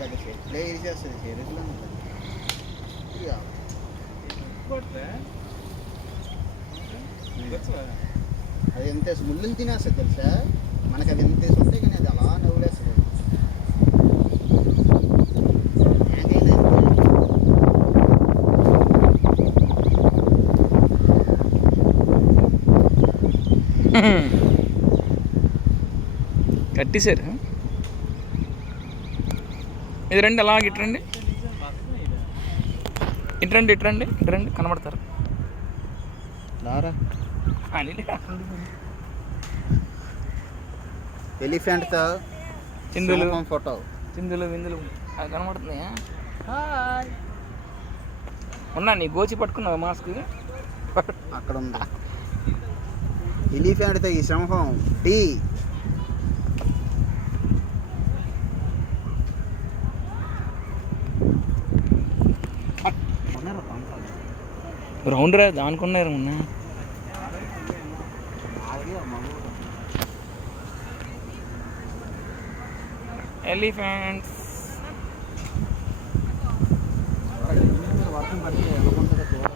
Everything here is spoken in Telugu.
పెద్ద చెట్లే వేసేస్తుంది చెరుకులో అది ఎంత ముళ్ళుని తినేస్తుంది తెలుసా. మనకు అది ఎంత ఉంటే కానీ అది అలా నవ్వులేస్తుంది. కట్టేశారు. ఇది రండి, అలాగే ఇట్రండి, ఇట్రండి ఇట్రండి ఇట్రండి, కనబడతారు. ఎలిఫెంట్తో చిందులు ఫోటో, చిందులు విందులు అది కనబడుతున్నాయా? ఉన్నా నీ గోచి పట్టుకున్నావు మాస్క్ అక్కడ ఉంది. ఎలిఫెంట్తో ఈ సింహం టీ రౌండ్ రా దానుకున్నారు మొన్న. ఎలిఫెంట్స్ వర్షం పడితే ఎలా ఉంటుంది.